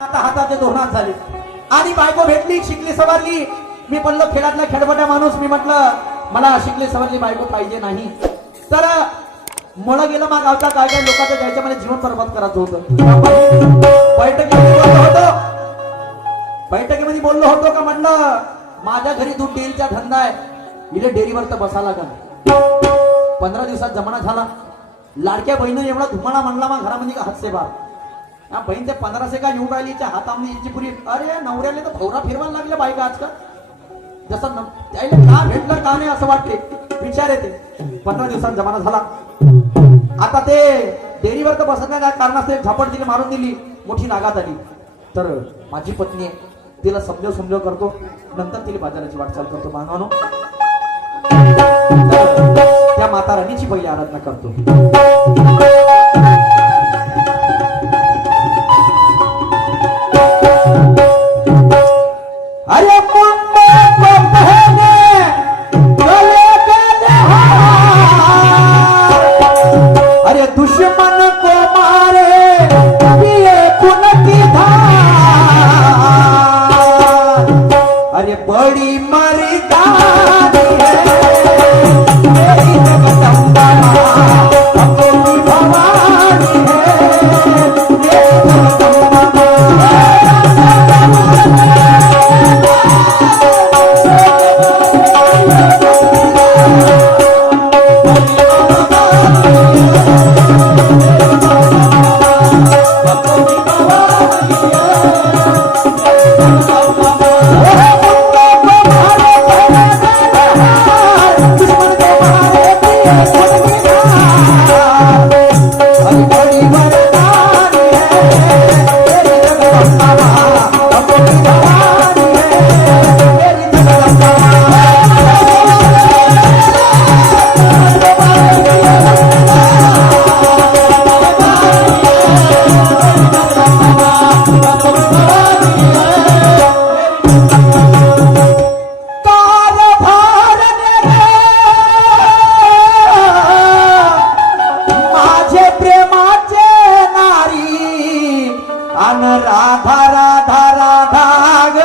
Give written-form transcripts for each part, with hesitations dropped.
आता हाताचे धोरणात झाले आणि बायको भेटली, शिकली सवारली. मी म्हणलो खेळातला खेळबट्या माणूस, मी म्हटलं मला शिकली सवारली बायको पाहिजे नाही. तर मला गेलं मग गावचा काय काय लोकांचं जायचं मला जीवन बरबाद करायचं होतं. बैठकीमध्ये बोललो होतो का म्हटलं माझ्या घरी दूध डेअरीचा धंदा आहे, इथे डेअरीवर तर बसा लागल. 15 दिवसात जमाना झाला. लाडक्या बहिणीने एवढा धुमाळा म्हणला मग घरामध्ये का हातसे बार हा बहीण ते 1500 का येऊन राहिलीच्या हातामध्ये याची पुरी. अरे नवऱ्याला तर भौरा फिरवायला लागले बायका आजकाल. जसं त्याला का भेटलं का नाही असं वाटते, विचार येते. 15 दिवसात जमाना झाला. आता ते डेअरीवर तर बसत नाही कारणास्तव झापड दिली, मारून दिली, मोठी नागात आली. तर माझी पत्नी आहे, तिला समजव करतो, नंतर तिला बाजाराची वाटचाल करतो. मानवानो त्या माता राणीची पहिली आराधना करतो. अरे मुंडे को पहने गले के हार, अरे दुश्मन को मारे पिए खून की धार, अरे बड़ी मर्दानी है मेरी जगदम्बा अपनी भवानी है मेरी जगदम्बा. राधा राधा राधा ग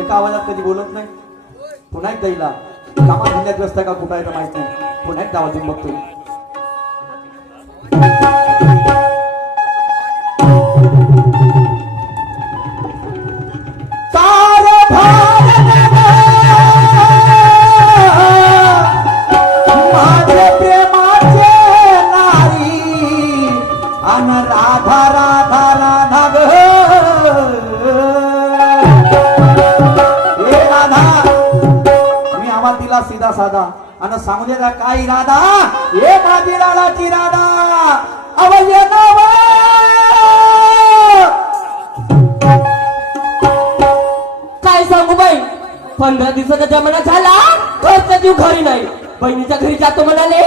एका आवाजात कधी बोलत नाही. पुन्हा एकदा येईल कामात धंद्यात व्यस्त का कुठं आहे तर माहित नाही. पुन्हा एकदा आवाज येऊन बघतो. राधा राधा राधा ग हे राधा, मी आवाज दिला सीधा साधा आणि सांगू द्या काय राधा, हे माझी राधाची राधा अवय नव. काय सांगू बाई, 15 दिवसाचा जमाना झाला, घरचा जीव घरी नाही. बहिणीच्या घरी जातो म्हणाले,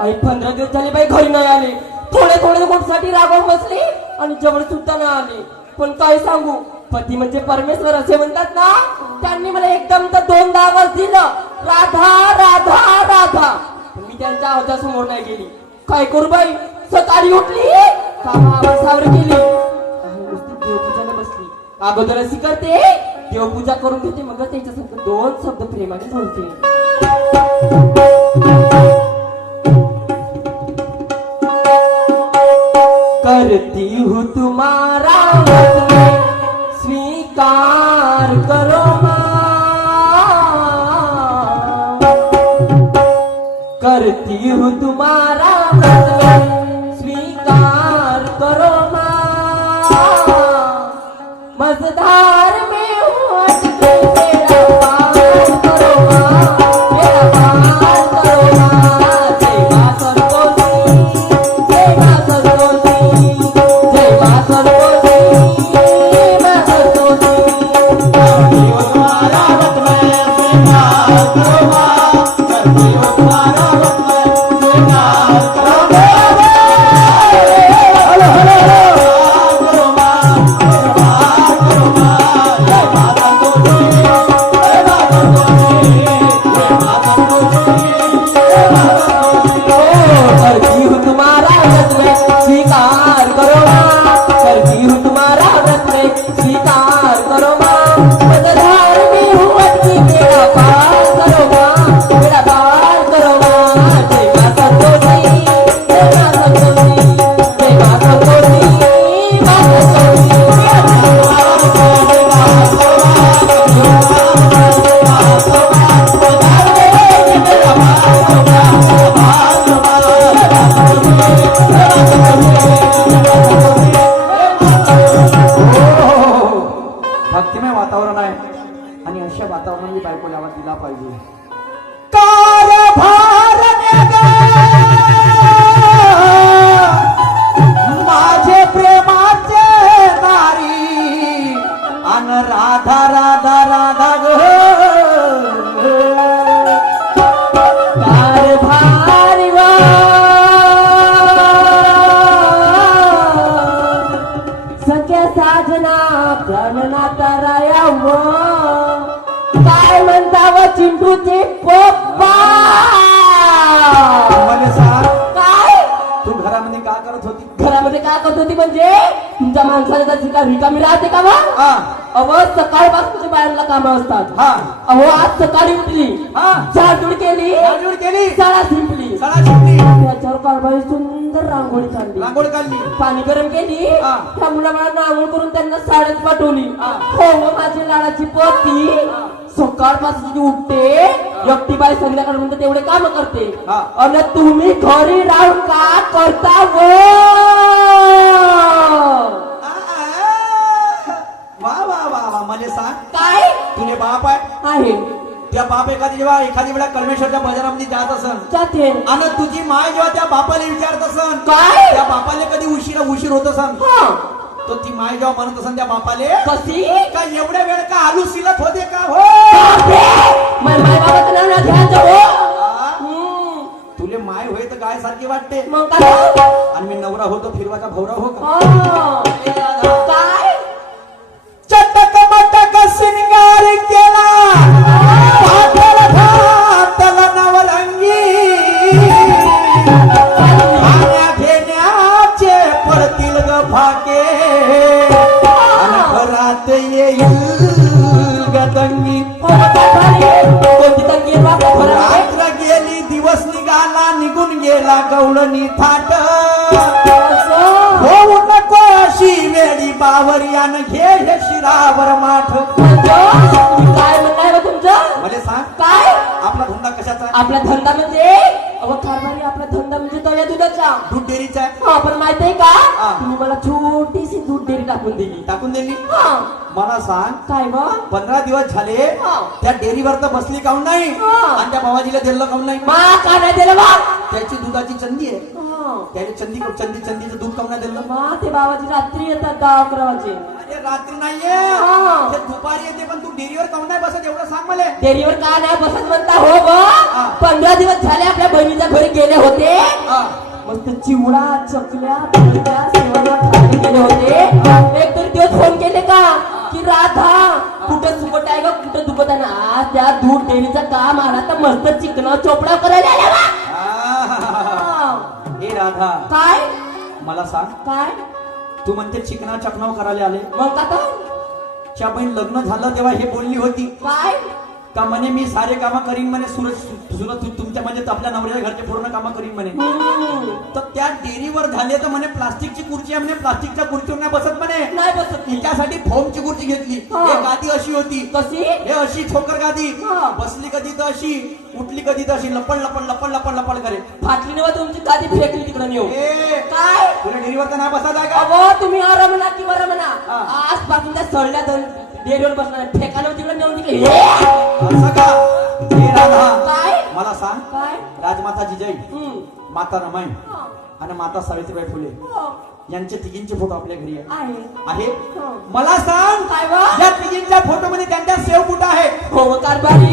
आई 15 दिवस झाले बाई घरी नाही आले. थोडे गोष्टीसाठी रागावून बसले आणि जवळ सुद्धा ना आले. पण काय सांगू, पती म्हणजे परमेश्वर असे म्हणतात ना, त्यांनी मला एकदम तर 2दा आवाज दिलं, राधा राधा राधा. मी त्यांच्या आवाजासमोर नाही गेली. काय करू बाई, सकाळी उठली कामावर केली, देवपूजाला बसली. अगोदर अशी करते, देवपूजा करून घेते, मग त्याच्यासंग 2 शब्द प्रेमाने बोलते. करती हूँ तुम्हारा स्वीकार करो माँ, करती हूँ तुम्हारा स्वीकार करो माँ, मझधार में हूँ अटके मेरा पार करो माँ, मेरा पार करो माँ. सेवा संतोषी, सेवा संतोषी, सेवा संतोषी, सेवा संतोषी. करती हूँ तुम्हारा व्रत मैं स्वीकार करो माँ, करती हूँ तुम्हारा व्रत मैं स्वीकार करो माँ. पाहिजे. कारभार माझे प्रेमाचे नारी अन राधा राधा राधा ग कारभारी वा सख्या साजना प्राणनाथा राया व काय म्हणता व चिंटूचे पप्पा मला सांग काय तू घरामध्ये काय करत होती? घरामध्ये काय करत होती म्हणजे तुमच्या माणसाला त्याची का रिकामी राहते का वा हा अहो सकाळपासून बाहेरला कामं असतात. हा अहो आज सकाळी उठली हा झाडझूड केली झाडझूड केली सडा शिंपली सडा शिंपली त्याच्यावर कारभारी सुंदर रांगोळी काढली रांगोळी काढली पाणी गरम केली हा. त्या मुलाबाळांना आंघोळ करून त्यांना साड्यात पाठवली. हा. हो मग माझी लाडाची पोती सकाळपासून जी उठते एकटी बाई संध्याकाळपर्यंत तेवढे काम करते. हा. आणि तुम्ही घरी राहून का करता व वा वा वा वा मला सांग काय तुले बाप आहे आहे त्या बाप एखादी वेळा कलमेश्वरच्या बाजारामध्ये जात असन जाते आणि तुझी माय जेव्हा त्या बापाला विचारत असन काय त्या बापाले कधी उशीर होत असन हा तो ती माय जेव्हा म्हणत असन त्या बापाले कशी का एवढ्या वेळ का आलू सिलत होते का हो माय बाबाचं नाव ना घ्यायचं हो आ, हम्म. तुले माय होय तर काय सारखी वाटते मग काय आणि मी नवरा होतो फिरवाचा भवरा हो का हा. काय चटक मटक सिंगार केला पाठर घातला नवरंगी खाण्या घेण्याचे पडतील ग फाके आणि घरात येईल गदंगी कोणती तंगी रात्र गेली दिवस निघाला निघून गेला गवळणी थाट होऊ नको अशी वेळी बावरियान घे हे शिरावर माठ काय म्हणताय बा तुमचं मला सांग काय आपला धंदा कशाचा आहे? आपला धंदा म्हणजे अहो कारभारी आपला धंदा म्हणजे तव्या दुधाचा दूध डेअरीचा आहे. हा पण माहित आहे का हा. तुम्ही मला छोटीशी दूध डेअरी टाकून दिली टाकून दिली हा मला सांग काय बा 15 दिवस झाले हा. त्या डेअरीवर तर बसली काऊन नाही हा. आणि त्या बाबाजीला दिलं काऊन नाही मा का नाही दिलं बा त्याची दुधाची चंदी आहे हा. त्याने चंदीचं दूध काऊन नाही दिलं मा ते बाबाजी रात्री येतात 10-11 वाजे अरे रात्री नाहीये हा. ते दुपारी येते पण तू डेअरीवर काऊन नाही बसत एवढं सांग मला डेअरीवर का नाही बसत म्हणता हो बा हा. 15 दिवस झाले आपल्या बहिणीच्या घरी गेले होते हा. मस्त चिवडा चकल्या कुरड्या, शेवया खायला गेले होते एक तर दिवस फोन केले का की राधा कुठं दुखत आहे ग कुठं दुखत आहे ना आज त्या दूध डेअरीचं काम आला तर मस्त चिकन चोपडा करायला आला बा. आ, हे राधा काय मला सांग काय तू म्हणते चिकना चकनाव करायला आले मग आता च्या बहीण लग्न झालं तेव्हा हे बोलली होती काय का म्हणे मी सारे कामं करीन म्हणे सुरत तुमच्या म्हणजे आपल्या नवऱ्याच्या घरचे पूर्ण कामं करीन म्हणे तर त्या डेअरीवर झाले तर म्हणे प्लास्टिकची खुर्ची आहे म्हणे प्लास्टिकच्या खुर्चीवर नाही बसत म्हणे नाही बसत मी. त्यासाठी फोमची खुर्ची घेतली हा. हे गादी अशी होती कशी हे अशी छोकर गादी हा. बसली कधी तर अशी उठली कधी तर अशी लपड लपड लपड लपड लपड करे फाटली नेवा तुमची गादी फेकली तिकडे नेऊ ए काय तुला डेअरीवर तर नाही बसायचं आहे का अहो तुम्ही आराम म्हणा की बरं म्हणा हा. आजपासून त्या सळल्या डेअरीवर बसणार ठेकाला तिकडे नेऊन तिकडे असं का हे राधा काय मला सांग काय राजमाता जिजाई हम्म. माता रमाई हा. आणि माता सावित्रीबाई फुले हो. यांचे तिघींचे फोटो आपल्या घरी आहे आहे आहे हो. मला सांग काय बा या तिघींच्या फोटो मध्ये त्यांच्या सेव कुठं आहे हो मग कारभारी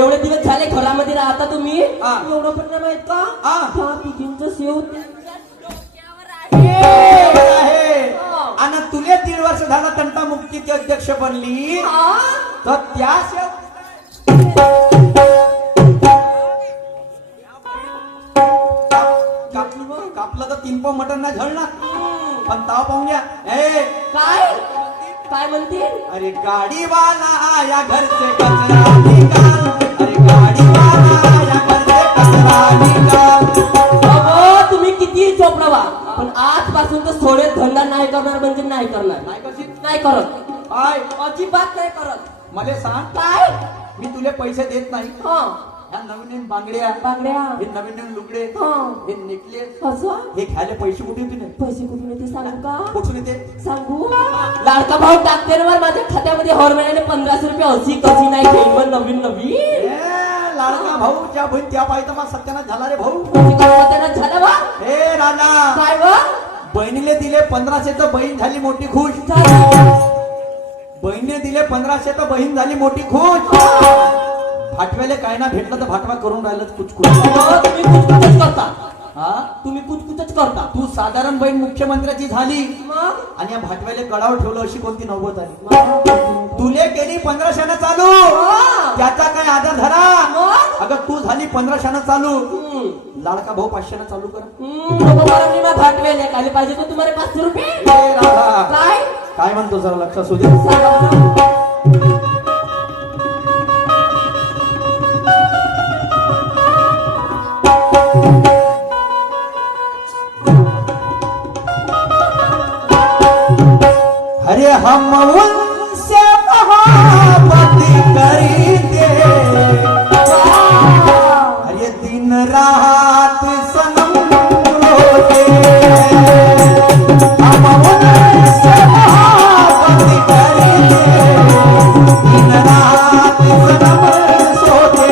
एवढे दिवस झाले घरामध्ये राहता तुम्ही हा. एवढं पण नाही माहित का हा. त्या तिघींचं सेव त्यांच्या डोक्यावर आहे. आहे हा. आणि तुले 3 वर्ष झाला तंटा मुक्तीचे अध्यक्ष बनली हा? तर त्या सेव कापलं तर 3 पाव मटन नाही झळणार हम्म. पण ताव पाहून घ्या ए काय काय म्हणते अरे गाडीवाला आया घर से कचरा निकाल अरे गाडीवाला आया घर से कचरा निकाल अहो तुम्ही किती चोपडावा पण आजपासून तर सोडे धंदा नाही करणार म्हणजे नाही करणार नाही कशी नाही करत काय अजिबात नाही करत मला सांग काय मी तुले पैसे देत नाही हा ह्या नवीन नवीन बांगड्या, बांगड्या, हे नवीन नवीन लुगडे, हं. हे नेकलेस, असं हे घ्यायला पैसे कुठे येतील? पैसे कुठून येते सांगू का? कुठून येते? सांगू लाडका भाऊ टाकते ना माझ्या खात्यामध्ये हर महिन्याने 1500 रुपये अशी कशी नाही घेईन मग नवीन नवीन ए, लाडका भाऊ ज्या बहीण त्या पाहिजे मग सत्यानाश झाला रे भाऊ. कशी गणपतीला झालं बा हे राजा, काय बा बहिणीले दिले 1500 तर बहीण झाली मोठी खुश. बहिणीने दिले 1500 तर बहीण झाली मोठी खुश. भाटव्याले काय ना भेटलं तर भाटवा करून राहिलं कुचकुच. तुम्ही कुचकुचच करता, हा, तुम्ही कुचकुचच करता. तू साधारण बहीण मुख्यमंत्र्याची झाली मग आणि या भाटव्याले गडावर ठेवलं अशी कोणती नौबत आली? तुले केली 1500 चालू, त्याचा काय आधार धरा? अगं तू झाली 1500 चालू, लाडका भाऊ 500 चालू कर. भाटवेले काय पाहिजे तो तुम्हाला 500 रुपये. ए राधा, काय काय म्हणतो जरा लक्ष असू दे. अरे हम उनसे मोहब्बत करेंगे, अरे दिन रात सनम रोते. हम उनसे मोहब्बत करेंगे, दिन रात सनम सोते.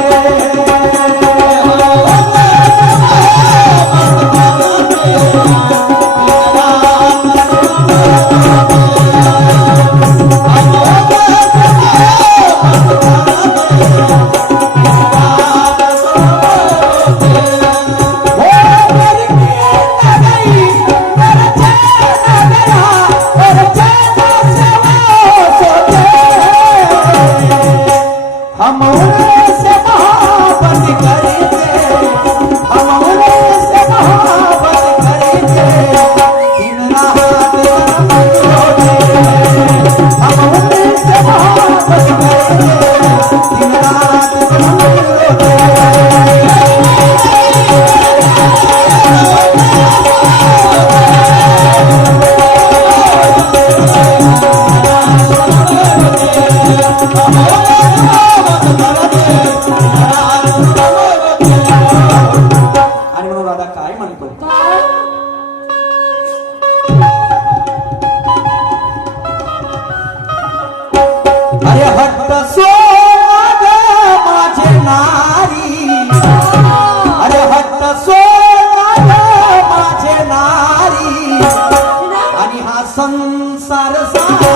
हम उनसे मोहब्बत करेंगे, हम उनसे मोहब्बत करेंगे, दिन रात सनम रोते. हम उनसे मोहब्बत करेंगे, दिन रात सनम रोते. आणि म्हणून राधा काय म्हणतो? अरे हट्ट सोड माझे नारी, अरे हट्ट सोड माझे नारी, आणि हा संसार सारा.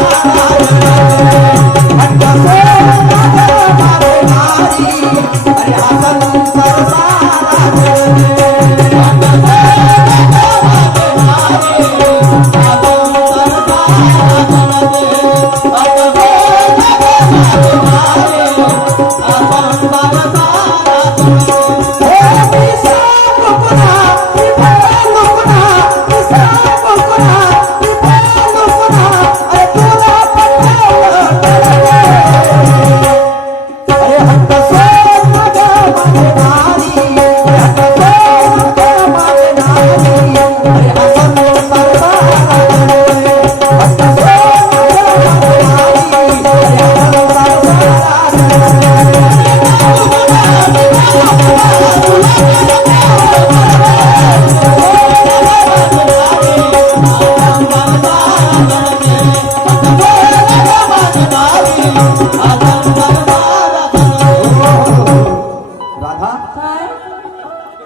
हट्ट सोड माझे नारी, अरे हा संसार सारा.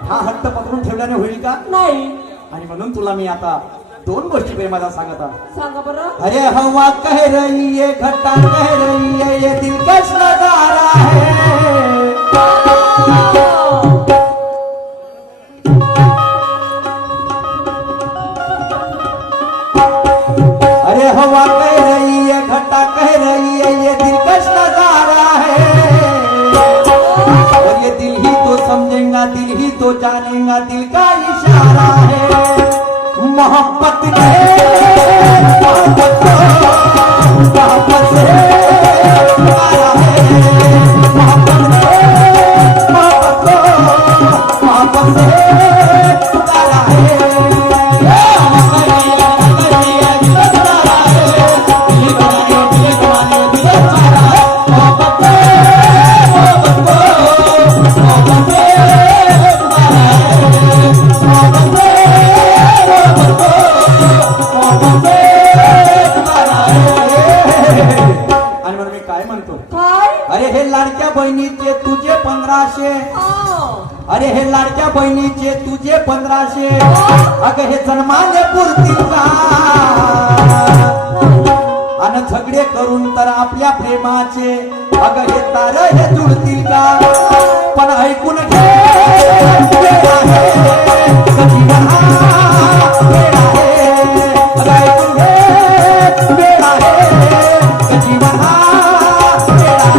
हा हट्ट पकडून ठेवल्याने होईल का? नाही. आणि म्हणून तुला मी आता 2 गोष्टी प्रेमाला सांगत आहे. सांगा बरं. अरे हवा कह रही है, घटा कह रही है, ये दिल कश नजारा है. अरे हवा कह रही है, घटा कह रही है, ये दिल कश नजारा है. और ये दिल ही तो समझेगा, दिल ही तो जानेगा, दिल का इशारा है. मोहब्बत से मोहब्बत से प्यारा है. मोहब्बत से मोहब्बत से प्यारा है. Oh, आणि म्हणून मी काय म्हणतो, काय अरे हे लाडक्या बहिणीचे तुझे 1500, अरे हे लाडक्या बहिणीचे तुझे 1500, अगं हे जन्माने पुरतील का, आणि झगडे करून तर आपल्या प्रेमाचे अगं हे तार हे जुळतील का, पण ऐकून घे वेळ आहे, जीवन हा वेळ आहे, अगं ऐकून घे वेळ आहे, जीवन हा वेळ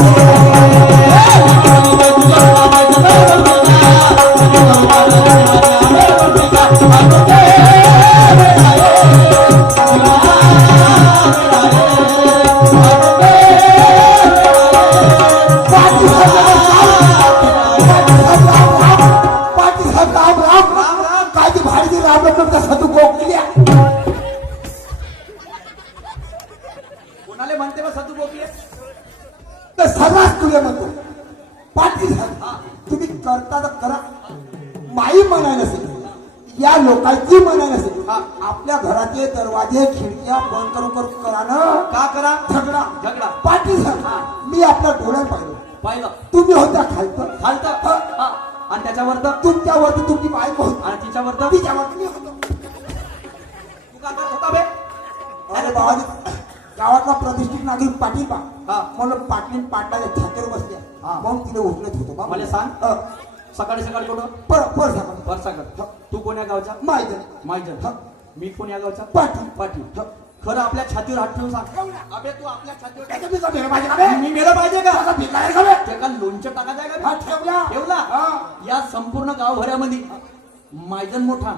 कोणाला म्हणते बा सतू बोकी सर्रास तुला म्हणतो पाटील तुम्ही करता तर करा, माई म्हणायला नसेल, या लोकांची म्हणायला नसेल, आपल्या घराचे दरवाजे खिडक्या बंद करून करून करा ना, का करा झगडा झगडा पाटील मी आपल्या डोळ्यात पाहिलं, पाहिलं तुम्ही होता खालतं खालतं आणि त्याच्यावर तर तुमच्यावरती तुमची बायको होती, आणि तिच्यावर तर तिच्यावरती मी होतो. तू का करत होता बे? अरे बाबाजी गावातला प्रतिष्ठित नागरिक पाटील बा हा. म्हणून पाटील पाटलाच्या छातीवर बसल्या, हा. मग तिने उचलत होतो बा. मला सांग सकाळी सकाळी कुठं पर सांगा वरसागर तू कोण्या गावचा माहिती मायजन मी कोण्या गावचा पाटील पाटील खरं आपल्या छातीवर हात ठेवून सांग अबे तू आपल्या छातीवर त्याच्या मी का मेलं पाहिजे का बे? मी मेलं पाहिजे का त्याचा भिकारी का बे? त्याला लोणचं टाकायचं आहे हा, का ठेवला ठेवला हा. या संपूर्ण गावभऱ्यामध्ये मायजन मोठा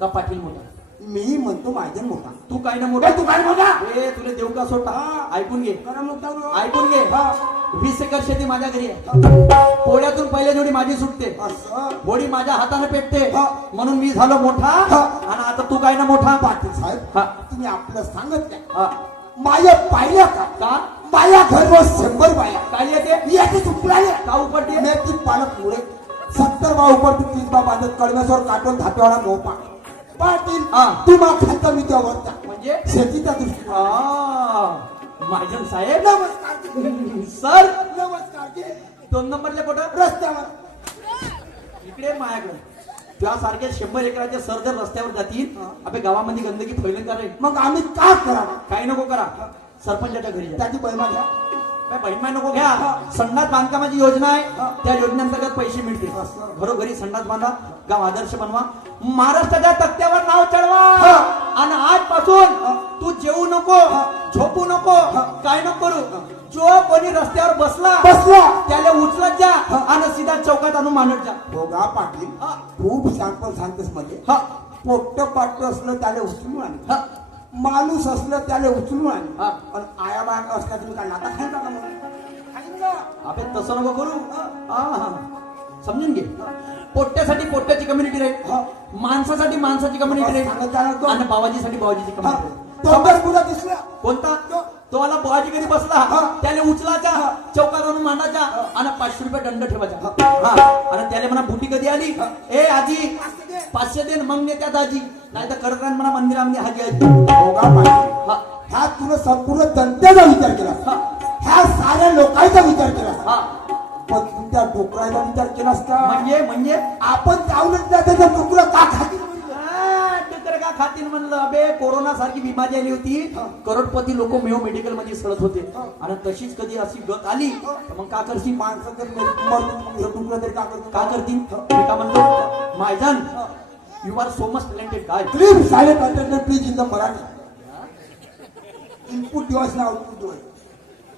का पाटील मोठा मी म्हणतो माझ्या मोठा तू काय ना मोठा ए, तू काय मोठा ए तुला देऊ का सोटा हा. ऐकून घे करा मोठा ऐकून घे हा. 20 एकर शेती माझ्या घरी आहे, पोळ्यातून पहिले जोडी माझी सुटते, असं होडी माझ्या हाताने पेटते, हा. म्हणून मी झालो मोठा हा. आणि आता तू काय ना मोठा पाटील साहेब हा. तुम्ही आपलं सांगत काय हा. माझ्या पाहिल्या का का माझ्या घरवर 100 बाया काय येते याची चुकलाय का उपडते मेथी पालक मुळे 70 बा उपरती 30 बा बांधत कळव्यासवर काटून धापेवाडा मोपा पाटील हा. तुम्हा खालचा मी त्यावरचा म्हणजे शेतीच्या दृष्टीने महाजन साहेब नमस्कार जी. सर नमस्कार जी. 2 नंबरले कुठं रस्त्यावर इकडे माझ्याकडे तुझ्यासारखे 100 एकराचे सर जर रस्त्यावर जातील अबे गावामध्ये गंदगी फैलन करायला मग आम्ही का करावं काही नको करा सरपंचाच्या घरी जा त्याची बहिमा घ्या काय बहिणमाय नको घ्या संडास बांधकामाची योजना आहे त्या योजनेअंतर्गत पैसे मिळतील असं. घरोघरी संडास बांधा गाव आदर्श बनवा महाराष्ट्राच्या तक्त्यावर नाव चढवा आणि आजपासून तू जेवू नको झोपू नको काय नको करू जो कोणी रस्त्यावर बसला त्याला उचलत जा आणि सीधा चौकात आणून मांडत जा हो गा पाटील हा. खूप सॅम्पल सांगतेस मध्ये हा. पोट्ट पाट्ट असलं त्याला उचलून आण हा. माणूस असलं त्याला उचलून आण हा. पण आया बाया असल्या तुम्ही काय नाता खायचा का म्हणून खाईन का? आपण तसं नको करू समजून घे पोट्ट्यासाठी पोट्ट्याची कम्युनिटी राहील माणसासाठी माणसाची कम्युनिटी सांगत जाणार राहील तो. आणि बाबाजीसाठी बाबाजीची हा. कम्युनिटी तो तर मुलं दिसला कोणता तो. तो आला बाबाजी कधी बसला हा. त्याला उचलायचा चौकात आणून मांडायचा आणि 500 रुपये दंड ठेवायचा हा. आणि त्याला म्हणा बुटी कधी आली ए आजी 500 दे मग ने त्यात आजी नाही तर करत राहील म्हणा मंदिरामध्ये हाजी आजी हो गा पाटील हा. ह्या तुला संपूर्ण जनतेचा विचार केला हा. ह्या साऱ्या लोकांचा विचार केला हा. पण तुमच्या डोकराचा विचार केलास का म्हणजे आपण जाऊनच त्या त्याचं डोकरं का खातील डुक्कर का खातील म्हणलं अबे कोरोना सारखी बिमारी आली होती करोडपती लोक मेओ मेडिकल मध्ये सळत होते आणि तशीच कधी अशी गत आली तर मग का करशील माणसं जर डुकरं तरी का करतील का करतील मी का म्हणतो मायजन you are so much talented काय please silent attendant please in the Marathi input device ना आउटपुट डिवाइस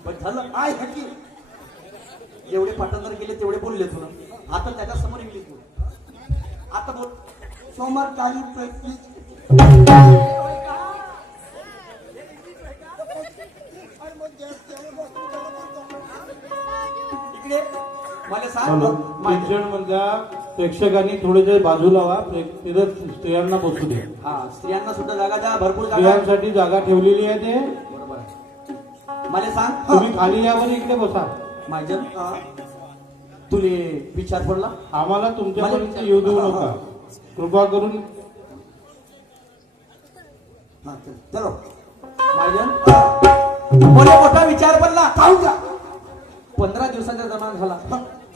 पण झालं आय हॅकी एवढे पाठांतर केले तेवढे बोलले तुला आता त्याच्या समोर इंग्लिश बोल आता बोल सोमवार काली प्लीज इकडे मला हॅलो सांग प्रेक्षण मधल्या प्रेक्षकांनी थोडेसे बाजूला व्हा तिथं स्त्रियांना बसू द्या हा स्त्रियांना सुद्धा जागा द्या भरपूर जागा स्त्रियांसाठी जागा ठेवलेली आहे ते बरोबर आहे. मला सांग तुम्ही खाली यावर इकडे बसा मायजन तुले विचार पडला आम्हाला तुमच्यापर्यंत येऊ देऊ नका कृपा करून हा चलो माझ्या मला मोठा विचार पडला. खाऊ द्या 15 दिवसाचा जमाना झाला.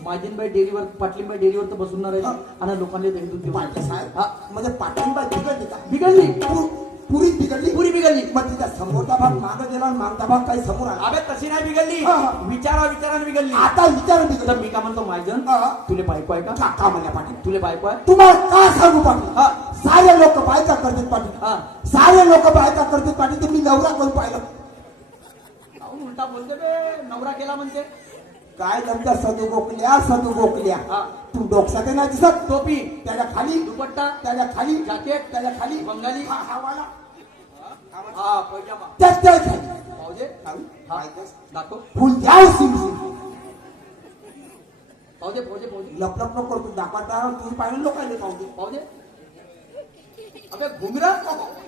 माजीनबाई डेअरीवर पाटलीबाई डेअरीवर तर बसून राहिले आणि लोकांनी दही दूध दिलं. पाटील साहेब हा. म्हणजे पाटीलबाई बिघडली का बिघडली पुरी बिघडली पुरी बिघडली. मग तिचा समोरचा भाग मागे गेला आणि मागचा भाग काही समोर आला. अबे तशी नाही बिघडली, हा, हा. विचाराने बिघडली. आता विचार तर बिघडला मी का म्हणतो मायजन, हा. तुले बायको आहे का? काका म्हणल्या पाटील तुले बायको आहे? तुम्हाला का सांगू पाटील हा. सारे लोक बायका करतात पाटील हा. सारे लोक बायका करतात पाटील ते मी नवरा करून पाहिलं अहो, उलटा बोलते बे, नवरा केला म्हणते. काय नंतर सदू गोकल्या हा. तू डोक्यात नाही दिसत टोपी, त्याच्या खाली दुपट्टा, त्याच्या खाली जॅकेट, त्याच्या खाली बंगाली, हा हा वाला हा पैजामा. त्याच्या खाली पाहुजे, हा, दाखव. फुल जाऊ सिंग पाहुजे, पाहुजे, पाहुजे, लपलप नको करतो दाखवता तुम्ही पाहिलं लोकांनी पाहू पाहुजे. अबे घुंगरा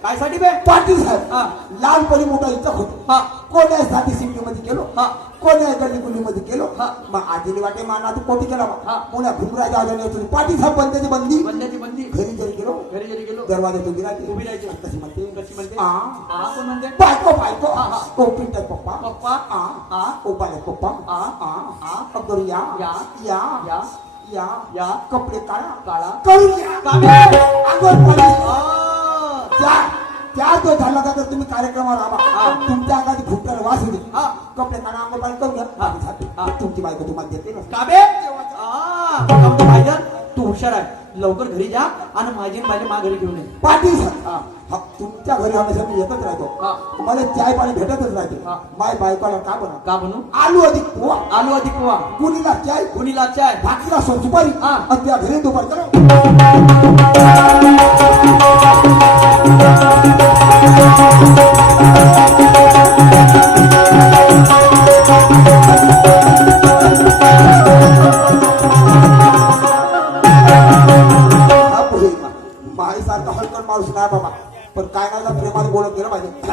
काय साठी बे? पाटील साहेब हा. लहानपणी मोठा इच्छा होतो हा. कोण्यासाठी सिटी मध्ये गेलो हा. कोण्या गल्ली गुल्लीमध्ये गेलो हा. मग आजीने वाटे माना तू कोटी केला हा. पुण्या घुमरा जावल्या तुम्ही पाटील साहेब बंद्याची बंदी बंद्याची बंदी. घरी जरी गेलो घरी जरी गेलो दरवाजा उभी राहते उभी राहायची. कशी म्हणते कशी म्हणते? आ. हा कोण म्हणते? बायको हा, हा. ओ पिंटर पप्पा पप्पा. आ आ. ओ बाले पप्पा आ. आ आ. अगर या या. या या. या या. कपडे काढा काढा. करून घ्या काढा. अंगावर पाणी आ. त्या तो झाला का तर तुम्ही कार्यक्रमाला हा. आवा तुमच्या अंगात घुटण्याला वास होते हा. कपडे काढा अंग पाणी करून घ्या हा. हा. तुमची बायको तुम्हाला देते ना काबे मायजन, तू हुशार आहे. लवकर घरी जा आणि माझी माझ्या घरी घेऊन ये. पाटील साहेब हा. हा, तुमच्या घरी हमेशा मी येतच राहतो हा. मला चाय पाणी भेटतच राहते हा. माय बायकोला का बनव का बनू? आलू अधिक पोहा आलू अधिक पोहा, कुणीला चाय कुणीला चाय, भाकरीला सुपारी हा. आणि त्या घरी दुपार करा हा पुढे माईसारखा हलकट माणूस नाही बाबा पण काय नाही प्रेमाने बोलत गेलं पाहिजे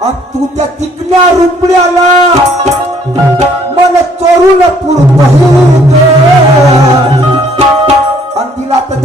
आणि तू त्या तिकड्या रुपड्याला मला चोरून पुरत आणि तिला तर